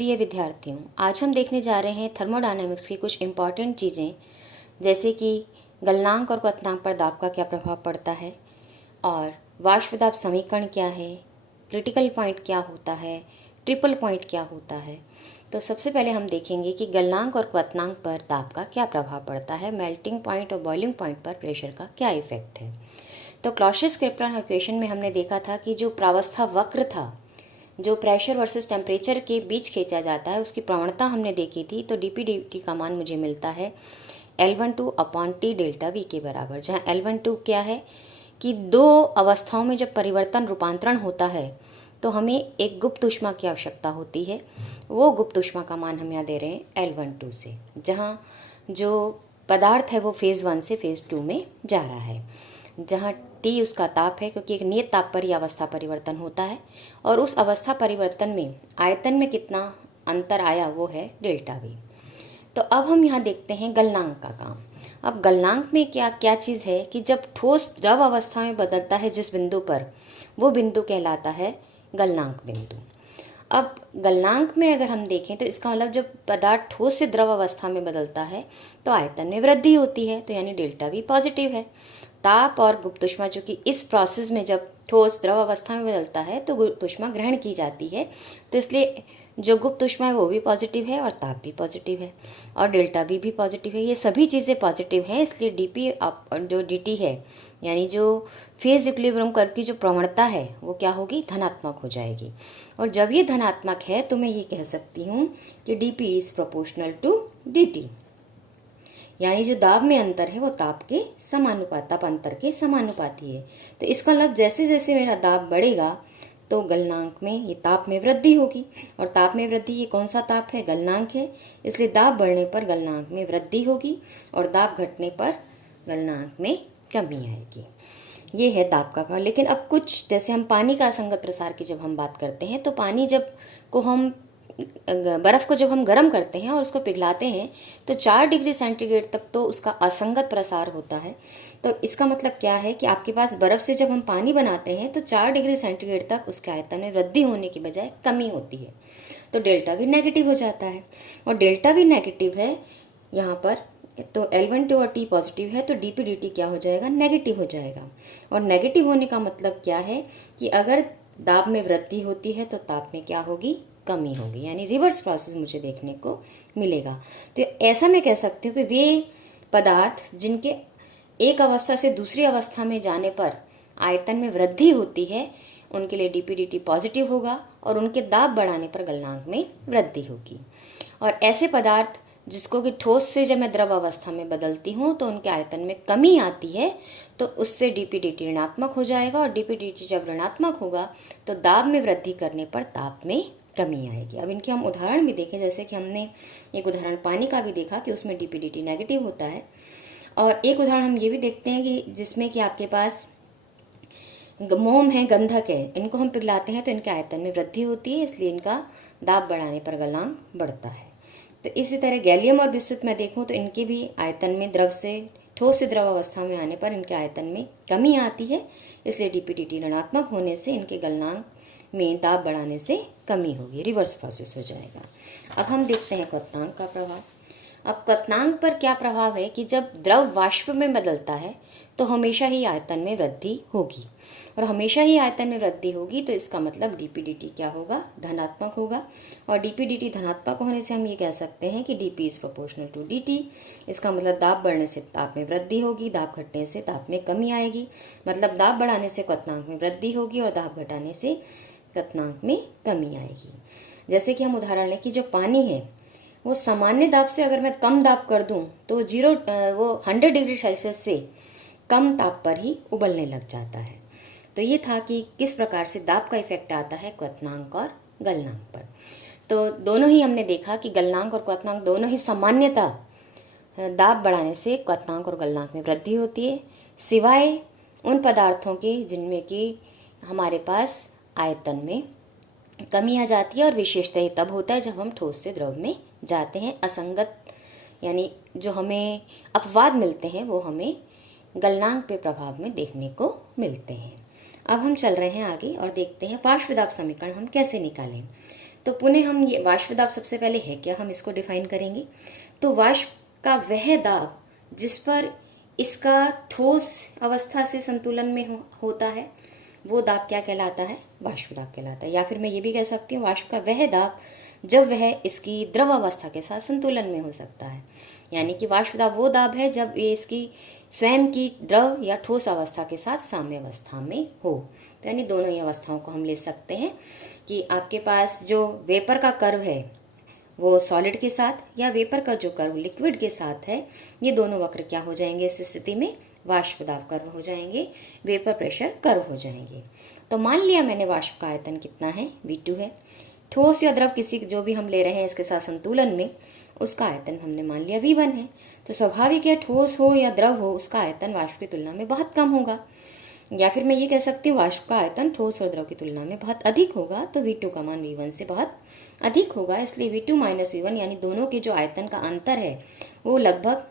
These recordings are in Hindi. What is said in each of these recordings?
प्रिय विद्यार्थियों, आज हम देखने जा रहे हैं थर्मोडायनेमिक्स की कुछ इम्पॉर्टेंट चीज़ें, जैसे कि गलनांक और क्वथनांक पर दाब का क्या प्रभाव पड़ता है और वाष्प दाब समीकरण क्या है, क्रिटिकल पॉइंट क्या होता है, ट्रिपल पॉइंट क्या होता है। तो सबसे पहले हम देखेंगे कि गलनांक और क्वथनांक पर दाब का क्या प्रभाव पड़ता है, मेल्टिंग पॉइंट और बॉइलिंग पॉइंट पर प्रेशर का क्या इफेक्ट है। तो क्लॉसियस-क्रिप्टन इक्वेशन में हमने देखा था कि जो प्रावस्था वक्र था, जो प्रेशर वर्सेस टेम्परेचर के बीच खींचा जाता है, उसकी प्रवणता हमने देखी थी। तो डी पी डी टी का मान मुझे मिलता है L12 upon T delta we के बराबर, जहाँ L12 क्या है कि दो अवस्थाओं में जब परिवर्तन रूपांतरण होता है तो हमें एक गुप्त ऊष्मा की आवश्यकता होती है। वो गुप्त ऊष्मा का मान हम यहाँ दे रहे हैं L12 से, जहाँ जो पदार्थ है वो फेज़ 1 से फेज़ 2 में जा रहा है, जहाँ T उसका ताप है, क्योंकि एक नियत ताप पर ही अवस्था परिवर्तन होता है। और उस अवस्था परिवर्तन में आयतन में कितना अंतर आया वो है डेल्टा वी। तो अब हम यहाँ देखते हैं गलनांक का काम। अब गलनांक में क्या क्या चीज़ है कि जब ठोस द्रव अवस्था में बदलता है जिस बिंदु पर, वो बिंदु कहलाता है गलनांक बिंदु। अब गलनांक में अगर हम देखें तो इसका मतलब जब पदार्थ ठोस से द्रव अवस्था में बदलता है तो आयतन में वृद्धि होती है, तो यानी डेल्टा वी पॉजिटिव है। ताप और गुप्त ऊष्मा, जो कि इस प्रोसेस में जब ठोस द्रव अवस्था में बदलता है तो गुप्त ऊष्मा ग्रहण की जाती है, तो इसलिए जो गुप्त ऊष्मा है वो भी पॉजिटिव है और ताप भी पॉजिटिव है और डेल्टा वी भी पॉजिटिव है। ये सभी चीज़ें पॉजिटिव हैं, इसलिए डीपी जो डीटी है, यानी जो फेज इक्विलिब्रियम कर्व की जो प्रवणता है वो क्या होगी, धनात्मक हो जाएगी। और जब ये धनात्मक है तो मैं ये कह सकती हूँ कि DP is proportional to DT, यानी जो दाब में अंतर है वो ताप के समानुपाती, ताप अंतर के समानुपाती है। तो इसका मतलब जैसे जैसे मेरा दाब बढ़ेगा तो गलनांक में ये ताप में वृद्धि होगी, और ताप में वृद्धि ये कौन सा ताप है, गलनांक है, इसलिए दाब बढ़ने पर गलनांक में वृद्धि होगी और दाब घटने पर गलनांक में कमी आएगी। ये है दाब का प्रभाव। लेकिन अब कुछ, जैसे हम पानी का असंगत प्रसार की जब हम बात करते हैं, तो पानी बर्फ़ को जब हम गर्म करते हैं और उसको पिघलाते हैं तो 4 डिग्री सेंटीग्रेड तक तो उसका असंगत प्रसार होता है। तो इसका मतलब क्या है कि आपके पास बर्फ़ से जब हम पानी बनाते हैं तो 4 डिग्री सेंटीग्रेड तक उसके आयतन में वृद्धि होने की बजाय कमी होती है, तो डेल्टा वी नेगेटिव हो जाता है। और डेल्टा वी नेगेटिव है यहाँ पर, तो L12 और T पॉजिटिव है, तो डी पी डी टी क्या हो जाएगा, नेगेटिव हो जाएगा। और नेगेटिव होने का मतलब क्या है कि अगर दाब में वृद्धि होती है तो ताप में क्या होगी, कमी होगी, यानी रिवर्स प्रोसेस मुझे देखने को मिलेगा। तो ऐसा मैं कह सकती हूँ कि वे पदार्थ जिनके एक अवस्था से दूसरी अवस्था में जाने पर आयतन में वृद्धि होती है, उनके लिए D P D T positive होगा और उनके दाब बढ़ाने पर गलनांक में वृद्धि होगी। और ऐसे पदार्थ जिसको कि ठोस से जब मैं द्रव अवस्था में बदलती हूँ तो उनके आयतन में कमी आती है, तो उससे डी पी डी टी ऋणात्मक हो जाएगा, और डी पी डी टी जब ऋणात्मक होगा तो दाब में वृद्धि करने पर ताप में कमी आएगी। अब इनके हम उदाहरण भी देखें, जैसे कि हमने एक उदाहरण पानी का भी देखा कि उसमें D P D T negative होता है, और एक उदाहरण हम ये भी देखते हैं कि जिसमें कि आपके पास मोम है, गंधक है, इनको हम पिघलाते हैं तो इनके आयतन में वृद्धि होती है, इसलिए इनका दाब बढ़ाने पर गलनांक बढ़ता है। तो इसी तरह गैलियम और विद्युत में देखूं तो इनके भी आयतन में ठोस से द्रव अवस्था में आने पर इनके आयतन में कमी आती है, इसलिए डी पी डी टी ऋणात्मक होने से इनके गलनांक में दाब बढ़ाने से कमी होगी, रिवर्स प्रोसेस हो जाएगा। अब हम देखते हैं क्वथनांक का प्रभाव। अब क्वथनांक पर क्या प्रभाव है कि जब द्रव वाष्प में बदलता है तो हमेशा ही आयतन में वृद्धि होगी, और हमेशा ही आयतन में वृद्धि होगी तो इसका मतलब डी पी डी टी क्या होगा, धनात्मक होगा। और डी पी डी टी धनात्मक होने से हम ये कह सकते हैं कि D P is proportional to D T. इसका मतलब दाब बढ़ने से ताप में वृद्धि होगी, दाब घटने से ताप में कमी आएगी, मतलब दाब बढ़ाने से क्वथनांक में वृद्धि होगी और दाब घटाने से क्वथनांक में कमी आएगी। जैसे कि हम उदाहरण लें कि जो पानी है वो सामान्य दाब से अगर मैं कम दाब कर दूं तो वो 100 डिग्री सेल्सियस से कम ताप पर ही उबलने लग जाता है। तो ये था कि किस प्रकार से दाब का इफेक्ट आता है क्वथनांक और गलनांक पर। तो दोनों ही हमने देखा कि गलनांक और क्वथनांक दोनों ही सामान्यतः दाब बढ़ाने से क्वथनांक और गलनांक में वृद्धि होती है, सिवाय उन पदार्थों के जिनमें कि हमारे पास आयतन में कमी आ जाती है, और विशेषतः तब होता है जब हम ठोस से द्रव में जाते हैं। असंगत, यानी जो हमें अपवाद मिलते हैं वो हमें गलनांक पे प्रभाव में देखने को मिलते हैं। अब हम चल रहे हैं आगे और देखते हैं वाष्प दाब समीकरण हम कैसे निकालें। तो पुनः हम ये वाष्प दाब सबसे पहले है क्या, हम इसको डिफाइन करेंगे। तो वाष्प का वह दाब जिस पर इसका ठोस अवस्था से संतुलन में होता है, वो दाब क्या कहलाता है, वाष्प दाब कहलाता है। या फिर मैं ये भी कह सकती हूँ वाष्प का वह दाब जब वह इसकी द्रव अवस्था के साथ संतुलन में हो सकता है। यानी कि वाष्प दाब वो दाब है जब ये इसकी स्वयं की द्रव या ठोस अवस्था के साथ साम्य अवस्था में हो। तो यानी दोनों ही अवस्थाओं को हम ले सकते हैं कि आपके पास जो वेपर का कर्व है वो सॉलिड के साथ, या वेपर का जो कर्व लिक्विड के साथ है, ये दोनों वक्र क्या हो जाएंगे इस स्थिति में, वाष्प दाब कर्व हो जाएंगे, वेपर प्रेशर कर्व हो जाएंगे। तो मान लिया मैंने वाष्प का आयतन कितना है, V2 है। ठोस या द्रव किसी जो भी हम ले रहे हैं इसके साथ संतुलन में, उसका आयतन हमने मान लिया V1 है। तो स्वाभाविक है ठोस हो या द्रव हो उसका आयतन वाष्प की तुलना में बहुत कम होगा। या फिर मैं ये कह सकती हूँ वाष्प का आयतन ठोस और द्रव की तुलना में बहुत अधिक होगा, तो V2 का मान V1 से बहुत अधिक होगा। इसलिए V2 माइनस V1 यानी दोनों के जो आयतन का अंतर है वो लगभग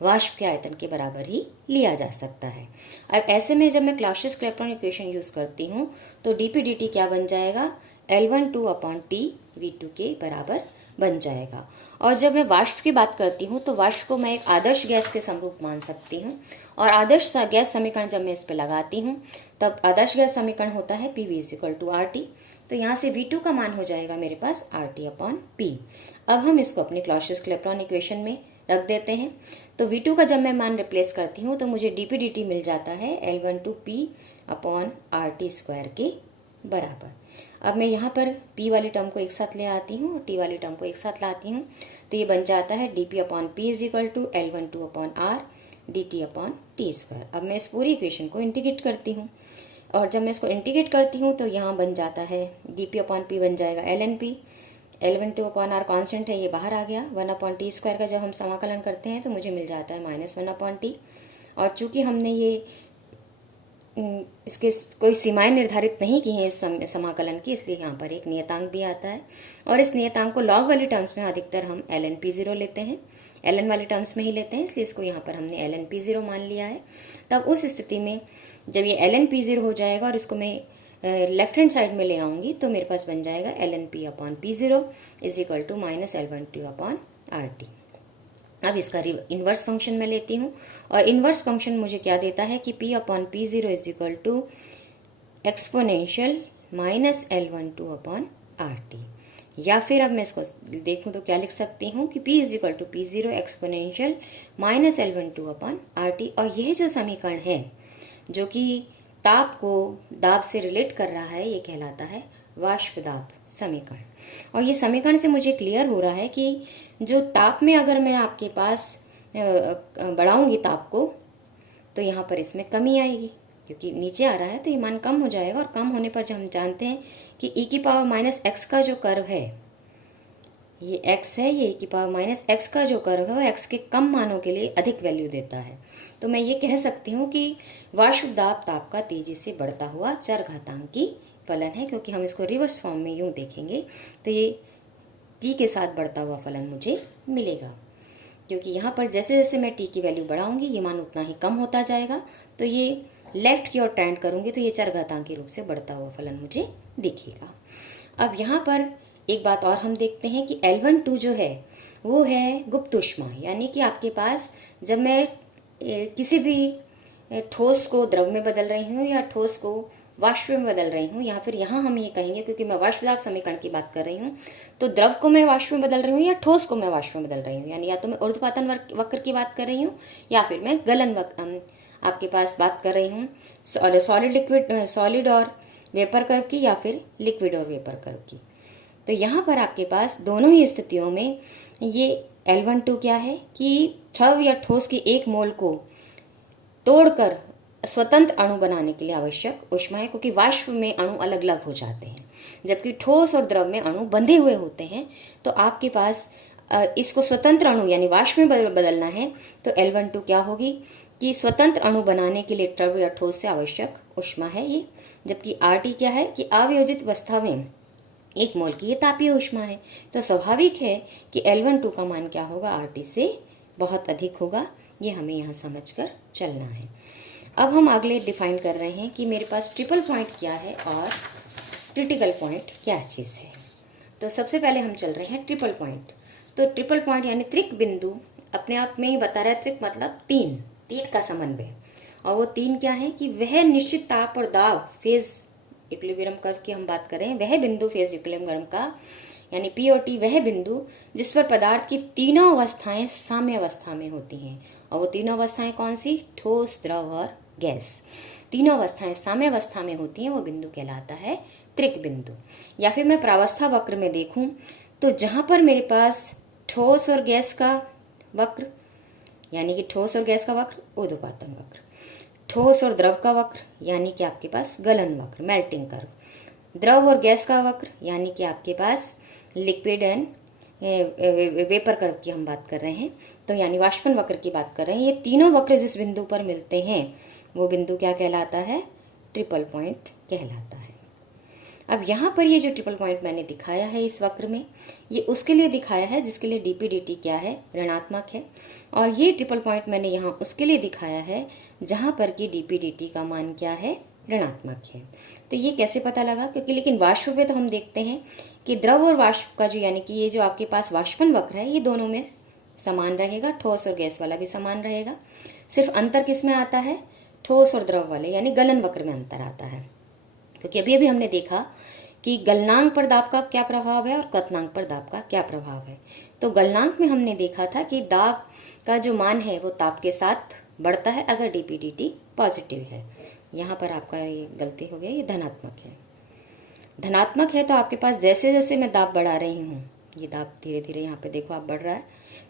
वाष्प के आयतन के बराबर ही लिया जा सकता है। अब ऐसे में जब मैं क्लॉसियस इलेक्ट्रॉन इक्वेशन यूज करती हूँ तो dp dt क्या बन जाएगा, L12/T V2 के बराबर बन जाएगा। और जब मैं वाष्प की बात करती हूँ तो वाष्प को मैं एक आदर्श गैस के समरूप मान सकती हूँ, और आदर्श गैस समीकरण जब मैं इस पर लगाती हूँ तब आदर्श गैस समीकरण होता है PV = RT। तो यहाँ से V2 का मान हो जाएगा मेरे पास RT/P। अब हम इसको अपनी क्लॉसियस इलेक्ट्रॉन इक्वेशन में रख देते हैं। तो V2 का जब मैं मान रिप्लेस करती हूँ तो मुझे dp dt मिल जाता है L12P/RT² के बराबर। अब मैं यहाँ पर P वाली टर्म को एक साथ ले आती हूँ और T वाली टर्म को एक साथ लाती हूँ, तो ये बन जाता है dp/P = L12/R dt/T²। अब मैं इस पूरी इक्वेशन को इंटीग्रेट करती हूँ, और जब मैं इसको इंटीग्रेट करती हूँ तो यहाँ बन जाता है dp/P बन जाएगा lnP, L12/R कांस्टेंट है ये बाहर आ गया, 1/T² का जब हम समाकलन करते हैं तो मुझे मिल जाता है -1/T। और चूंकि हमने ये इसके कोई सीमाएं निर्धारित नहीं की हैं इस समाकलन की, इसलिए यहाँ पर एक नियतांक भी आता है, और इस नियतांक को लॉग वाली टर्म्स में अधिकतर हम lnP0 लेते हैं, ln वाली टर्म्स में ही लेते हैं, इसलिए इसको यहाँ पर हमने lnP0 मान लिया है। तब उस स्थिति में जब ये lnP0 हो जाएगा और इसको मैं लेफ्ट हैंड साइड में ले आऊँगी तो मेरे पास बन जाएगा lnP/P0 = -L12/RT। अब इसका इन्वर्स फंक्शन मैं लेती हूँ, और इन्वर्स फंक्शन मुझे क्या देता है कि P/P0 = एक्सपोनेंशियल -L12/RT। या फिर अब मैं इसको देखूँ तो क्या लिख सकती हूँ कि P = P0 एक्सपोनेंशियल -L12/RT। और यह जो समीकरण है जो कि ताप को दाब से रिलेट कर रहा है, ये कहलाता है वाष्प दाब समीकरण। और ये समीकरण से मुझे क्लियर हो रहा है कि जो ताप में अगर मैं आपके पास बढ़ाऊंगी ताप को तो यहाँ पर इसमें कमी आएगी, क्योंकि नीचे आ रहा है तो ये मान कम हो जाएगा। और कम होने पर जब हम जानते हैं कि e⁻x का जो कर्व है, ये x है, ये e⁻x का जो कर्व है वो x के कम मानों के लिए अधिक वैल्यू देता है। तो मैं ये कह सकती हूँ कि वाष्प दाब ताप का तेजी से बढ़ता हुआ चरघातांकी फलन है, क्योंकि हम इसको रिवर्स फॉर्म में यूँ देखेंगे तो ये t के साथ बढ़ता हुआ फलन मुझे मिलेगा, क्योंकि यहाँ पर जैसे जैसे मैं t की वैल्यू बढ़ाऊंगी ये मान उतना ही कम होता जाएगा। तो ये लेफ्ट की ओर ट्रेंड करूँगी तो ये चरघातांकी रूप से बढ़ता हुआ फलन मुझे दिखेगा। अब यहाँ पर एक बात और हम देखते हैं कि L12 जो है वो है गुप्त ऊष्मा, यानी कि आपके पास जब मैं किसी भी ठोस को द्रव में बदल रही हूँ या ठोस को वाष्प में बदल रही हूँ, या फिर यहाँ हम ये कहेंगे क्योंकि मैं वाष्प दाब समीकरण की बात कर रही हूँ, तो द्रव को मैं वाष्प में बदल रही हूँ या ठोस को मैं वाष्प में बदल रही हूँ, यानी या तो मैं ऊर्ध्वपातन वक्र की बात कर रही हूँ या फिर मैं गलन वक्र आपके पास बात कर रही हूँ सॉलिड और वेपर कर्व की, या फिर लिक्विड और वेपर कर्व की। तो यहाँ पर आपके पास दोनों ही स्थितियों में ये L12 क्या है कि द्रव या ठोस की एक मोल को तोड़कर स्वतंत्र अणु बनाने के लिए आवश्यक ऊष्मा है, क्योंकि वाष्प में अणु अलग अलग हो जाते हैं जबकि ठोस और द्रव में अणु बंधे हुए होते हैं। तो आपके पास इसको स्वतंत्र अणु यानी वाष्प में बदलना है तो L12 क्या होगी कि स्वतंत्र अणु बनाने के लिए द्रव या ठोस से आवश्यक ऊष्मा है ये, जबकि RT क्या है कि अवियोजित अवस्था में एक मोल की ये तापीय ऊष्मा है। तो स्वाभाविक है कि L12 का मान क्या होगा, RT से बहुत अधिक होगा। ये हमें यहाँ समझकर चलना है। अब हम अगले डिफाइन कर रहे हैं कि मेरे पास ट्रिपल पॉइंट क्या है और क्रिटिकल पॉइंट क्या चीज़ है। तो सबसे पहले हम चल रहे हैं ट्रिपल पॉइंट। तो ट्रिपल पॉइंट यानी त्रिक बिंदु अपने आप में ही बता रहा है, त्रिक मतलब तीन, तीन का समन्वय। और वो तीन क्या है कि वह निश्चित ताप और दाब फेज इक्विलिब्रियम कर्व की हम बात कर रहे हैं, वह बिंदु फेज इक्विलिब्रियम कर्व का यानी पी और टी वह बिंदु जिस पर पदार्थ की तीनों अवस्थाएं साम्य अवस्था में होती हैं। और वो तीनों अवस्थाएं कौन सी? ठोस, द्रव और गैस। तीनों अवस्थाएं साम्य अवस्था में होती हैं, वो बिंदु कहलाता है त्रिक बिंदु। या फिर मैं प्रावस्था वक्र में देखूं तो जहां पर मेरे पास ठोस और गैस का वक्र यानी कि ठोस और गैस का वक्र ऊर्ध्वपातन वक्र, ठोस और द्रव का वक्र यानी कि आपके पास गलन वक्र मेल्टिंग कर्व, द्रव और गैस का वक्र यानी कि आपके पास लिक्विड एंड वेपर कर्व की हम बात कर रहे हैं, तो यानी वाष्पन वक्र की बात कर रहे हैं। ये तीनों वक्र जिस बिंदु पर मिलते हैं वो बिंदु क्या कहलाता है? ट्रिपल पॉइंट कहलाता है। अब यहाँ पर ये जो ट्रिपल पॉइंट मैंने दिखाया है इस वक्र में, ये उसके लिए दिखाया है जिसके लिए डीपी dt क्या है? ऋणात्मक है। और ये ट्रिपल पॉइंट मैंने यहाँ उसके लिए दिखाया है जहाँ पर कि डीपी dt का मान क्या है? ऋणात्मक है। तो ये कैसे पता लगा? क्योंकि लेकिन वाष्प पे तो हम देखते हैं कि द्रव और वाष्प का जो यानी कि ये जो आपके पास वाष्पन वक्र है ये दोनों में समान रहेगा, ठोस और गैस वाला भी समान रहेगा। सिर्फ अंतर किस में आता है? ठोस और द्रव वाले यानी गलन वक्र में अंतर आता है। क्योंकि अभी अभी हमने देखा कि गलनांक पर दाब का क्या प्रभाव है और क्वथनांक पर दाब का क्या प्रभाव है। तो गलनांक में हमने देखा था कि दाब का जो मान है वो ताप के साथ बढ़ता है अगर डीपी dt पॉजिटिव है। यहाँ पर आपका ये गलती हो गई, ये धनात्मक है। धनात्मक है तो आपके पास जैसे जैसे मैं दाब बढ़ा रही हूँ, ये दाब धीरे धीरे यहाँ पे देखो आप बढ़ रहा है,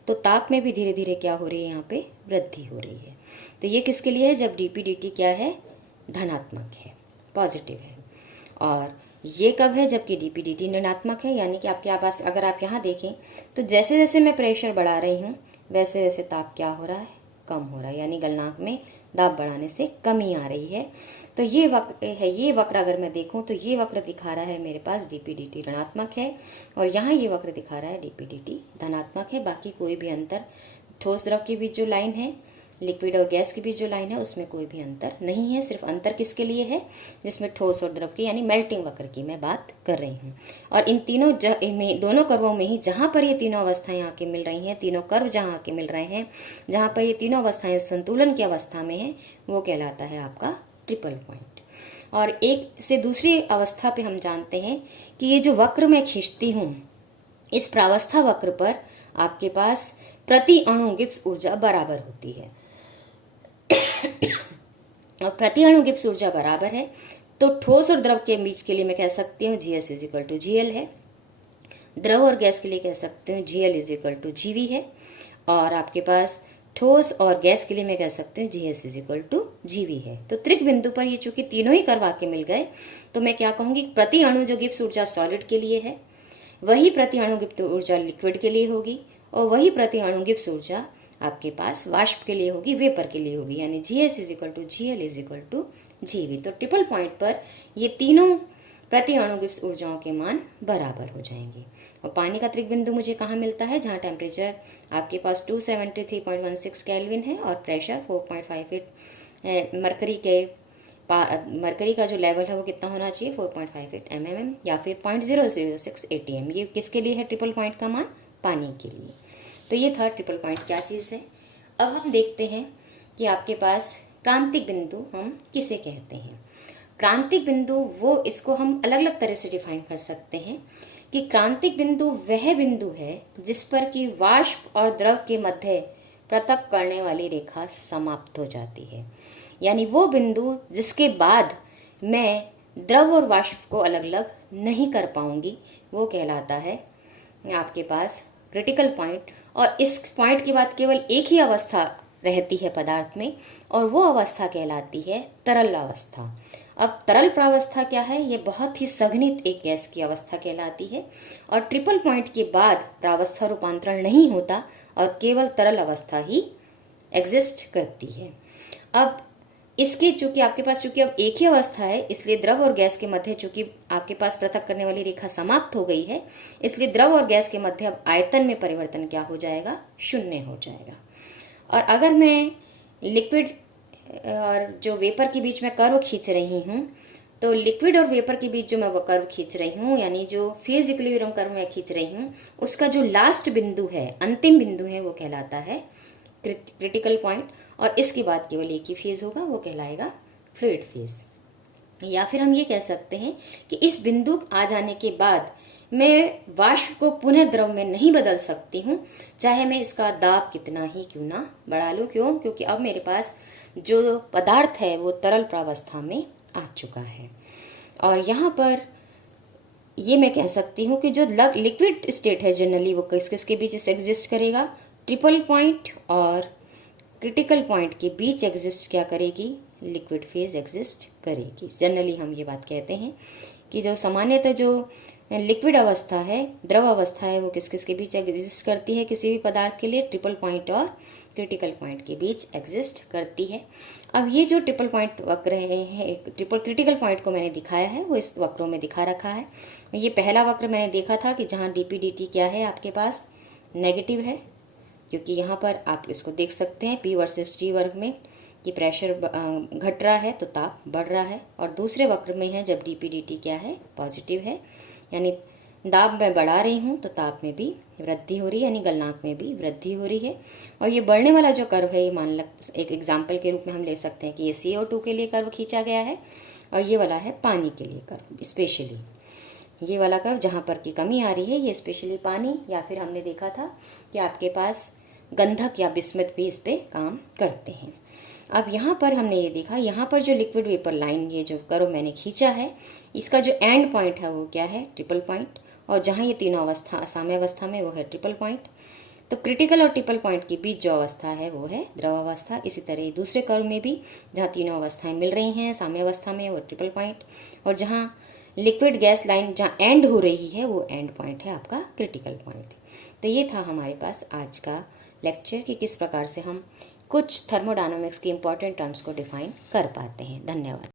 तो ताप में भी धीरे धीरे क्या हो रही है? यहाँ पे वृद्धि हो रही है। तो ये किसके लिए है? जब डीपी dt क्या है? धनात्मक है, पॉजिटिव है। और ये कब है? जबकि डीपी dt ऋणात्मक है। यानी कि आपके पास अगर आप यहाँ देखें तो जैसे जैसे मैं प्रेशर बढ़ा रही हूँ वैसे वैसे ताप क्या हो रहा है? कम हो रहा है, यानी गलनांक में दाब बढ़ाने से कमी आ रही है। तो ये वक्र है, ये वक्र अगर मैं देखूं तो ये वक्र दिखा रहा है मेरे पास डीपी dt ऋणात्मक है और यहाँ ये वक्र दिखा रहा है डीपी dt धनात्मक है। बाकी कोई भी अंतर, ठोस द्रव के बीच जो लाइन है, लिक्विड और गैस के बीच जो लाइन है, उसमें कोई भी अंतर नहीं है। सिर्फ अंतर किसके लिए है? जिसमें ठोस और द्रव की यानी मेल्टिंग वक्र की मैं बात कर रही हूँ। और इन तीनों दोनों कर्वों में ही जहाँ पर ये तीनों अवस्थाएं आके मिल रही हैं, तीनों कर्व जहाँ आके मिल रहे हैं, जहाँ पर ये तीनों अवस्थाएं संतुलन की अवस्था में है, वो कहलाता है आपका ट्रिपल पॉइंट। और एक से दूसरी अवस्था पे हम जानते हैं कि ये जो वक्र मैं खींचती हूँ, इस प्रावस्था वक्र पर आपके पास प्रति अणु गिब्स ऊर्जा बराबर होती है। और प्रति अणु गिब्स ऊर्जा बराबर है तो ठोस और द्रव के बीच के लिए मैं कह सकती हूँ GS = GL है। द्रव और गैस के लिए कह सकते हूँ GL = GV है। और आपके पास ठोस और गैस के लिए मैं कह सकती हूँ GS = GV है। तो त्रिक बिंदु पर ये चूंकि तीनों ही कर्व आके मिल गए तो मैं क्या कहूँगी? प्रति अणु जो गिब्स ऊर्जा सॉलिड के लिए है वही प्रति अणु गिब्स ऊर्जा लिक्विड के लिए होगी और वही प्रति अणु गिब्स ऊर्जा आपके पास वाष्प के लिए होगी, वेपर के लिए होगी, यानी GS = GL = GV। तो ट्रिपल पॉइंट पर ये तीनों प्रति अणु गिब्स ऊर्जाओं के मान बराबर हो जाएंगे। और पानी का त्रिक बिंदु मुझे कहाँ मिलता है? जहाँ टेम्परेचर आपके पास 273.16 केल्विन है और प्रेशर 4.58 मरकरी का जो लेवल है वो कितना होना चाहिए? 4.58 mm या फिर 0.006 atm। ये किसके लिए है ट्रिपल पॉइंट का मान? पानी के लिए। तो ये था ट्रिपल पॉइंट क्या चीज़ है। अब हम देखते हैं कि आपके पास क्रांतिक बिंदु हम किसे कहते हैं। क्रांतिक बिंदु वो, इसको हम अलग अलग तरह से डिफाइन कर सकते हैं कि क्रांतिक बिंदु वह बिंदु है जिस पर कि वाष्प और द्रव के मध्य पृथक करने वाली रेखा समाप्त हो जाती है। यानी वो बिंदु जिसके बाद मैं द्रव और वाष्प को अलग अलग नहीं कर पाऊंगी, वो कहलाता है आपके पास क्रिटिकल पॉइंट। और इस पॉइंट के बाद केवल एक ही अवस्था रहती है पदार्थ में और वो अवस्था कहलाती है तरल अवस्था। अब तरल प्रावस्था क्या है? ये बहुत ही सघनित एक गैस की अवस्था कहलाती है और ट्रिपल पॉइंट के बाद प्रावस्था रूपांतरण नहीं होता और केवल तरल अवस्था ही एग्जिस्ट करती है। अब इसके चूंकि आपके पास चूंकि अब एक ही अवस्था है, इसलिए द्रव और गैस के मध्य चूंकि आपके पास पृथक करने वाली रेखा समाप्त हो गई है, इसलिए द्रव और गैस के मध्य अब आयतन में परिवर्तन क्या हो जाएगा? शून्य हो जाएगा। और अगर मैं लिक्विड और जो वेपर के बीच में कर्व खींच रही हूँ तो लिक्विड और वेपर के बीच जो मैं वो कर्व खींच रही हूँ, यानी जो फेज इक्विलिब्रियम कर्व मैं खींच रही हूँ, उसका जो लास्ट बिंदु है, अंतिम बिंदु है, वो कहलाता है क्रिटिकल पॉइंट। और इसके बाद केवल एक ही फेज होगा, वो कहलाएगा फ्लूइड फेज। या फिर हम ये कह सकते हैं कि इस बिंदु आ जाने के बाद मैं वाष्प को पुनः द्रव में नहीं बदल सकती हूँ, चाहे मैं इसका दाब कितना ही क्यों ना बढ़ा लूँ। क्यों? क्योंकि अब मेरे पास जो पदार्थ है वो तरल प्रावस्था में आ चुका है। और यहाँ पर ये मैं कह सकती हूँ कि जो लिक्विड स्टेट है जनरली वो किस किस के बीच एग्जिस्ट करेगा, ट्रिपल पॉइंट और क्रिटिकल पॉइंट के बीच एग्जिस्ट क्या करेगी, लिक्विड फेज एग्जिस्ट करेगी। जनरली हम ये बात कहते हैं कि जो सामान्यतः जो लिक्विड अवस्था है, द्रव अवस्था है, वो किस किस के बीच एग्जिस्ट करती है, किसी भी पदार्थ के लिए ट्रिपल पॉइंट और क्रिटिकल पॉइंट के बीच एग्जिस्ट करती है। अब ये जो ट्रिपल पॉइंट वक्र है, ट्रिपल क्रिटिकल पॉइंट को मैंने दिखाया है, वो इस वक्रों में दिखा रखा है। ये पहला वक्र मैंने देखा था कि जहाँ डी पी डी टी क्या है, आपके पास नेगेटिव है, क्योंकि यहाँ पर आप इसको देख सकते हैं P वर्सेस T वर्ग में कि प्रेशर घट रहा है तो ताप बढ़ रहा है। और दूसरे वक्र में है जब डी पी डी टी क्या है, पॉजिटिव है, यानी दाब मैं बढ़ा रही हूँ तो ताप में भी वृद्धि हो रही है, यानी गलनांक में भी वृद्धि हो रही है। और ये बढ़ने वाला जो कर्व है, ये मान एक एग्जाम्पल के रूप में हम ले सकते हैं कि ये CO2 के लिए कर्व खींचा गया है, और ये वाला है पानी के लिए कर्व। स्पेशली ये वाला कर्व जहाँ पर की कमी आ रही है, ये स्पेशली पानी, या फिर हमने देखा था कि आपके पास गंधक या बिस्मथ भी इस पे काम करते हैं। अब यहाँ पर हमने ये देखा, यहाँ पर जो लिक्विड वेपर लाइन, ये जो कर्व मैंने खींचा है, इसका जो एंड पॉइंट है वो क्या है, ट्रिपल पॉइंट। और जहाँ ये तीनों अवस्था साम्य अवस्था में, वो है ट्रिपल पॉइंट। तो क्रिटिकल और ट्रिपल पॉइंट के बीच जो अवस्था है वो है द्रव अवस्था। इसी तरह दूसरे कर्व में भी जहाँ तीनों अवस्थाएं मिल रही हैं साम्य अवस्था में, वो ट्रिपल पॉइंट। और जहाँ लिक्विड गैस लाइन जहाँ एंड हो रही है, वो एंड पॉइंट है आपका क्रिटिकल पॉइंट। तो ये था हमारे पास आज का लेक्चर कि किस प्रकार से हम कुछ थर्मोडायनामिक्स की इंपॉर्टेंट टर्म्स को डिफाइन कर पाते हैं। धन्यवाद।